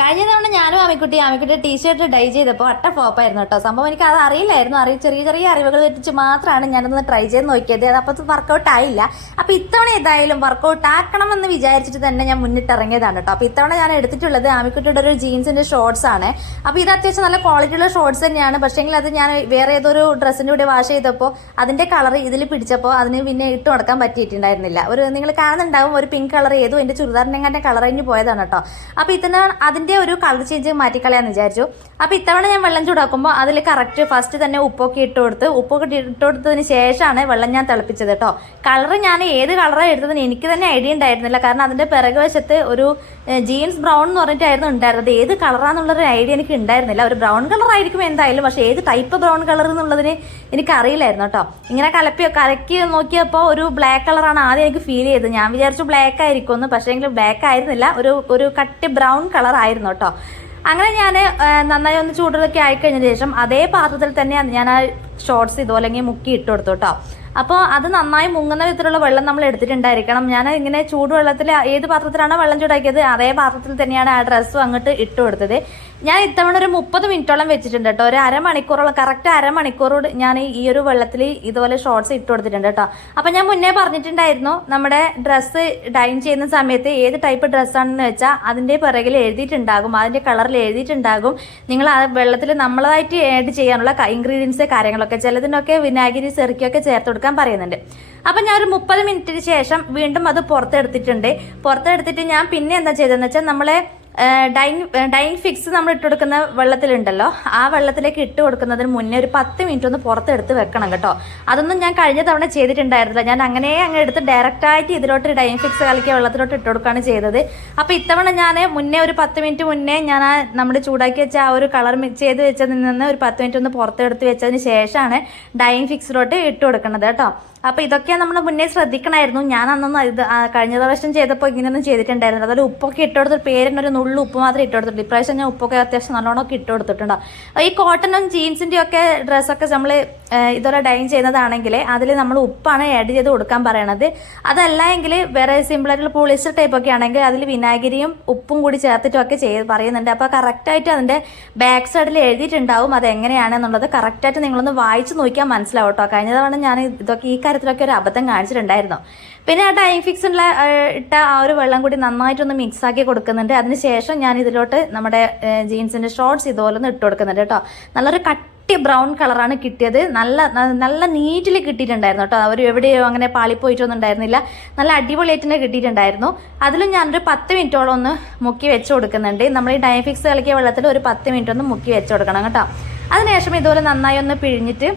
കഴിഞ്ഞ തവണ ഞാനും ആമിക്കുട്ടി ടീഷർട്ട് ഡൈ ചെയ്തപ്പോൾ അട്ട ഫ്ലോപ്പായിരുന്നു കേട്ടോ. സംഭവം എനിക്ക് അത് അറിയില്ലായിരുന്നു. ചെറിയ ചെറിയ അറിവുകൾ വെച്ച് മാത്രമാണ് ഞാനൊന്ന് ട്രൈ ചെയ്ത് നോക്കിയത്. അപ്പോൾ വർക്കൗട്ട് ആയില്ല. അപ്പോൾ ഇത്തവണ ഏതായാലും വർക്കൗട്ട് ആക്കണമെന്ന് വിചാരിച്ചിട്ട് തന്നെ ഞാൻ മുന്നിട്ടിറങ്ങിയതാണ് കേട്ടോ. അപ്പോൾ ഇത്തവണ ഞാൻ എടുത്തിട്ടുള്ളത് ആമിക്കുട്ടിയുടെ ഒരു ജീൻസിൻ്റെ ഷോർട്സ് ആണ്. അപ്പോൾ ഇത് അത്യാവശ്യം നല്ല ക്വാളിറ്റിയുള്ള ഷോർട്സ് തന്നെയാണ്. പക്ഷേങ്കിൽ അത് ഞാൻ വേറെ ഏതൊരു ഡ്രസ്സിൻ്റെ കൂടെ വാഷ് ചെയ്തപ്പോൾ അതിൻ്റെ കളർ ഇതിൽ പിടിച്ചപ്പോൾ അതിന് പിന്നെ ഇട്ട് കൊടുക്കാൻ പറ്റിയിട്ടുണ്ടായിരുന്നില്ല. നിങ്ങൾ കാണുന്നുണ്ടാവും ഒരു പിങ്ക് കളർ ഏതോ എൻ്റെ ചുരിദാറിനെങ്ങാൻ്റെ കളർ കഴിഞ്ഞ് പോയതാണ് കേട്ടോ. അപ്പോൾ അതിൻ്റെ ഒരു കളർ ചേഞ്ച് മാറ്റിക്കളയാന്ന് വിചാരിച്ചു. അപ്പോൾ ഇത്തവണ ഞാൻ വെള്ളം ചൂടാക്കുമ്പോൾ അതിൽ കറക്റ്റ് ഫസ്റ്റ് തന്നെ ഉപ്പൊക്കെ ഇട്ട് കൊടുത്തതിന് ശേഷമാണ് വെള്ളം ഞാൻ തിളപ്പിച്ചത് കേട്ടോ. കളർ ഞാൻ ഏത് കളറാണ് എടുത്തതെന്ന് എനിക്ക് തന്നെ ഐഡിയ ഉണ്ടായിരുന്നില്ല. കാരണം അതിൻ്റെ പിറകുവശത്ത് ഒരു ജീൻസ് ബ്രൗൺ എന്ന് പറഞ്ഞിട്ടായിരുന്നു ഉണ്ടായിരുന്നത്. ഏത് കളറാണെന്നുള്ളൊരു ഐഡിയ എനിക്ക് ഉണ്ടായിരുന്നില്ല. ഒരു ബ്രൗൺ കളർ ആയിരിക്കും എന്തായാലും, പക്ഷേ ഏത് ടൈപ്പ് ബ്രൗൺ കളർ എന്നുള്ളതിന് എനിക്കറിയില്ലായിരുന്നു കേട്ടോ. ഇങ്ങനെ കലക്കി നോക്കിയപ്പോൾ ഒരു ബ്ലാക്ക് കളറാണ് ആദ്യം എനിക്ക് ഫീൽ ചെയ്തത്. ഞാൻ വിചാരിച്ചു ബ്ലാക്ക് ആയിരിക്കുമെന്ന്, പക്ഷേ എങ്കിൽ ബ്ലാക്ക് ആയിരുന്നില്ല, ഒരു കട്ടി ബ്രൗൺ കളർ ആയിരുന്നു കേട്ടോ. അങ്ങനെ ഞാൻ നന്നായി ഒന്ന് ചൂടിലൊക്കെ ആയിക്കഴിഞ്ഞ ശേഷം അതേ പാത്രത്തിൽ തന്നെ ഞാൻ ആ ഷോർട്സ് ഇതുപോലെ മുക്കി ഇട്ട് കൊടുത്തു കേട്ടോ. അപ്പോൾ അത് നന്നായി മുങ്ങുന്ന വിധത്തിലുള്ള വെള്ളം നമ്മൾ എടുത്തിട്ടുണ്ടായിരിക്കണം. ഞാൻ ഇങ്ങനെ ചൂടുവെള്ളത്തിൽ ഏത് പാത്രത്തിലാണോ വെള്ളം ചൂടാക്കിയത് അതേ പാത്രത്തിൽ തന്നെയാണ് ആ ഡ്രസ്സും അങ്ങോട്ട് ഇട്ട് കൊടുത്തത്. ഞാൻ ഇത്തവണ ഒരു 30 മിനിറ്റോളം വെച്ചിട്ടുണ്ട് കേട്ടോ. ഒരു അരമണിക്കൂറോളം, കറക്റ്റ് അരമണിക്കൂറോട് ഞാൻ ഈ ഒരു വെള്ളത്തിൽ ഇതുപോലെ ഷോർട്സ് ഇട്ട് കൊടുത്തിട്ടുണ്ട് കേട്ടോ. അപ്പം ഞാൻ മുന്നേ പറഞ്ഞിട്ടുണ്ടായിരുന്നു, നമ്മുടെ ഡ്രസ്സ് ഡൈൻ ചെയ്യുന്ന സമയത്ത് ഏത് ടൈപ്പ് ഡ്രസ്സാണെന്ന് വെച്ചാൽ അതിൻ്റെ പിറകിൽ എഴുതിയിട്ടുണ്ടാകും, അതിൻ്റെ കളറിൽ എഴുതിയിട്ടുണ്ടാകും. നിങ്ങൾ ആ വെള്ളത്തിൽ നമ്മളായിട്ട് ആഡ് ചെയ്യാനുള്ള ഇൻഗ്രീഡിയൻസ് കാര്യങ്ങളൊക്കെ, ചിലതിനൊക്കെ വിനാഗിരി സെറിക്കൊക്കെ ചേർത്ത് കൊടുക്കാൻ പറയുന്നുണ്ട്. അപ്പം ഞാൻ ഒരു 30 മിനിറ്റിന് ശേഷം വീണ്ടും അത് പുറത്തെടുത്തിട്ട് ഞാൻ പിന്നെ എന്താ ചെയ്തതെന്ന് വെച്ചാൽ നമ്മളെ ഡൈൻ ഫിക്സ് നമ്മൾ ഇട്ട് കൊടുക്കുന്ന വെള്ളത്തിലുണ്ടല്ലോ, ആ വെള്ളത്തിലേക്ക് ഇട്ട് കൊടുക്കുന്നതിന് മുന്നേ ഒരു 10 മിനിറ്റ് ഒന്ന് പുറത്തെടുത്ത് വെക്കണം കേട്ടോ. അതൊന്നും ഞാൻ കഴിഞ്ഞ തവണ ചെയ്തിട്ടുണ്ടായിരുന്നില്ല. ഞാൻ അങ്ങനെ എടുത്ത് ഡയറക്റ്റായിട്ട് ഇതിലോട്ട് ഡൈൻ ഫിക്സ് കലക്കിയ വെള്ളത്തിലോട്ട് ഇട്ട് കൊടുക്കുകയാണ് ചെയ്തത്. അപ്പോൾ ഇത്തവണ ഞാൻ മുന്നേ ഒരു 10 മിനിറ്റ് മുന്നേ ഞാൻ നമ്മൾ ചൂടാക്കി വെച്ച ആ ഒരു കളർ മിക്സ് ചെയ്ത് വെച്ചതിൽ നിന്ന് ഒരു 10 മിനിറ്റ് ഒന്ന് പുറത്തെടുത്ത് വെച്ചതിന് ശേഷമാണ് ഡൈൻ ഫിക്സിലോട്ട് ഇട്ട് കൊടുക്കുന്നത് കേട്ടോ. അപ്പോൾ ഇതൊക്കെ നമ്മൾ മുന്നേ ശ്രദ്ധിക്കണമായിരുന്നു. ഞാൻ അന്നൊന്നും ഇത് കഴിഞ്ഞ പ്രാവശ്യം ചെയ്തപ്പോൾ ഇങ്ങനെയൊന്നും ചെയ്തിട്ടുണ്ടായിരുന്നില്ല. അതുപോലെ ഉപ്പൊക്കെ ഇട്ട് കൊടുത്തിട്ട് പേരിനൊരു നുള്ളു ഉപ്പ് മാത്രമേ ഇട്ട് കൊടുത്തിട്ടുള്ളൂ. ഇപ്രാവശ്യം ഞാൻ ഉപ്പൊക്കെ അത്യാവശ്യം നല്ലോണമൊക്കെ ഇട്ട് കൊടുത്തിട്ടുണ്ടോ. ഈ കോട്ടനും ജീൻസിൻ്റെയും ഒക്കെ ഡ്രസ്സൊക്കെ നമ്മൾ ഇതുപോലെ ഡൈൻ ചെയ്യുന്നതാണെങ്കിൽ അതിൽ നമ്മൾ ഉപ്പാണ് ആഡ് ചെയ്ത് കൊടുക്കാൻ പറയണത്. അതല്ല എങ്കിൽ വേറെ സിമ്പിളായിട്ടുള്ള പോളിസ്റ്റർ ടൈപ്പൊക്കെ ആണെങ്കിൽ അതിൽ വിനാഗിരിയും ഉപ്പും കൂടി ചേർത്തിട്ടൊക്കെ പറയുന്നുണ്ട്. അപ്പോൾ കറക്റ്റായിട്ട് അതിൻ്റെ ബാക്ക് സൈഡിൽ എഴുതിയിട്ടുണ്ടാവും അതെങ്ങനെയാണെന്നുള്ളത്. കറക്റ്റായിട്ട് നിങ്ങളൊന്ന് വായിച്ച് നോക്കിയാൽ മനസ്സിലാവും കേട്ടോ. കഴിഞ്ഞ തവണ ഞാൻ ഇതൊക്കെ ഈ കാര്യത്തിലൊക്കെ ഒരു അബദ്ധം കാണിച്ചിട്ടുണ്ടായിരുന്നു. പിന്നെ ആ ഡൈൻ ഫിക്സിനുള്ള ഇട്ട ആ ഒരു വെള്ളം കൂടി നന്നായിട്ടൊന്ന് മിക്സാക്കി കൊടുക്കുന്നുണ്ട്. അതിനുശേഷം ഞാൻ ഇതിലോട്ട് നമ്മുടെ ജീൻസിൻ്റെ ഷോർട്സ് ഇതുപോലെ ഒന്ന് ഇട്ട് കൊടുക്കുന്നുണ്ട് കേട്ടോ. നല്ലൊരു കട്ടി ബ്രൗൺ കളറാണ് കിട്ടിയത്. നല്ല നീറ്റിൽ കിട്ടിയിട്ടുണ്ടായിരുന്നു കേട്ടോ. അവർ എവിടെയോ അങ്ങനെ പാളിപ്പോയിട്ടൊന്നും ഉണ്ടായിരുന്നില്ല. നല്ല അടിപൊളിയായിട്ട് തന്നെ കിട്ടിയിട്ടുണ്ടായിരുന്നു. അതിലും ഞാനൊരു 10 മിനിറ്റോളം ഒന്ന് മുക്കി വെച്ച് കൊടുക്കുന്നുണ്ട്. നമ്മൾ ഈ ഡൈൻ ഫിക്സ് കളിക്കിയ വെള്ളത്തിൽ ഒരു 10 മിനിറ്റ് ഒന്ന് മുക്കി വെച്ച് കൊടുക്കണം കേട്ടോ. അതിനുശേഷം ഇതുപോലെ നന്നായി ഒന്ന് പിഴിഞ്ഞിട്ട്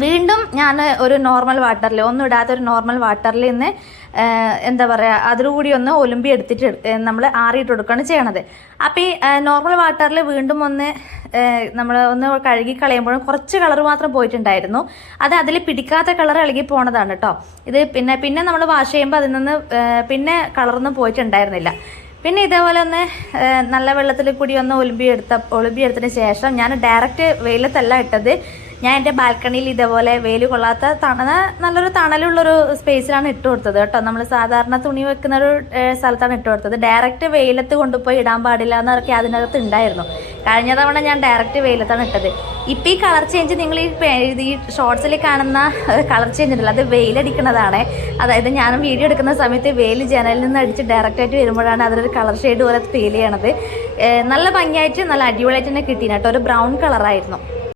വീണ്ടും ഞാൻ ഒരു നോർമൽ വാട്ടറിൽ, ഒന്നും ഇടാത്ത ഒരു നോർമൽ വാട്ടറിൽ നിന്ന് എന്താ പറയുക അതിലുകൂടി ഒന്ന് ഒലുമ്പി എടുത്തിട്ട് നമ്മൾ ആറിയിട്ട് കൊടുക്കുകയാണ് ചെയ്യണത്. അപ്പോൾ ഈ നോർമൽ വാട്ടറിൽ വീണ്ടും നമ്മൾ ഒന്ന് കഴുകി കളയുമ്പോഴും കുറച്ച് കളർ മാത്രം പോയിട്ടുണ്ടായിരുന്നു. അത് അതിൽ പിടിക്കാത്ത കളർ ഇളകി പോണതാണ് കേട്ടോ. ഇത് പിന്നെ നമ്മൾ വാഷ് ചെയ്യുമ്പോൾ അതിൽ നിന്ന് പിന്നെ കളറൊന്നും പോയിട്ടുണ്ടായിരുന്നില്ല. പിന്നെ ഇതേപോലെ ഒന്ന് നല്ല വെള്ളത്തിൽ കൂടി ഒന്ന് ഒലുമ്പിയെടുത്തതിന് ശേഷം ഞാൻ ഡയറക്റ്റ് വെയിലത്തല്ല ഇട്ടത്. ഞാൻ എൻ്റെ ബാൽക്കണിയിൽ ഇതേപോലെ വെയിൽ കൊള്ളാത്ത നല്ലൊരു തണലുള്ളൊരു സ്പേസിലാണ് ഇട്ട് കൊടുത്തത് കേട്ടോ. നമ്മൾ സാധാരണ തുണി വെക്കുന്ന ഒരു സ്ഥലത്താണ് ഇട്ട് കൊടുത്തത്. ഡയറക്റ്റ് വെയിലത്ത് കൊണ്ടുപോയി ഇടാൻ പാടില്ല എന്നൊക്കെ അതിനകത്ത് ഉണ്ടായിരുന്നു. കഴിഞ്ഞ തവണ ഞാൻ ഡയറക്റ്റ് വെയിലത്താണ് ഇട്ടത്. ഇപ്പം ഈ കളർ ചേഞ്ച് നിങ്ങൾ ഈ ഷോർട്സിൽ കാണുന്ന കളർ ചേഞ്ച് ഉണ്ടല്ലോ, അത് വെയിലടിക്കുന്നതാണ്. അതായത് ഞാൻ വീഡിയോ എടുക്കുന്ന സമയത്ത് വെയിൽ ജനലിൽ നിന്ന് അടിച്ച് ഡയറക്റ്റായിട്ട് വരുമ്പോഴാണ് അതിലൊരു കളർ ഷെയ്ഡ് പോലെ ഫീൽ ചെയ്യണത്. നല്ല ഭംഗിയായിട്ട് നല്ല അടിപൊളിയായിട്ട് തന്നെ കിട്ടീന കേട്ടോ. ഒരു ബ്രൗൺ കളറായിരുന്നു.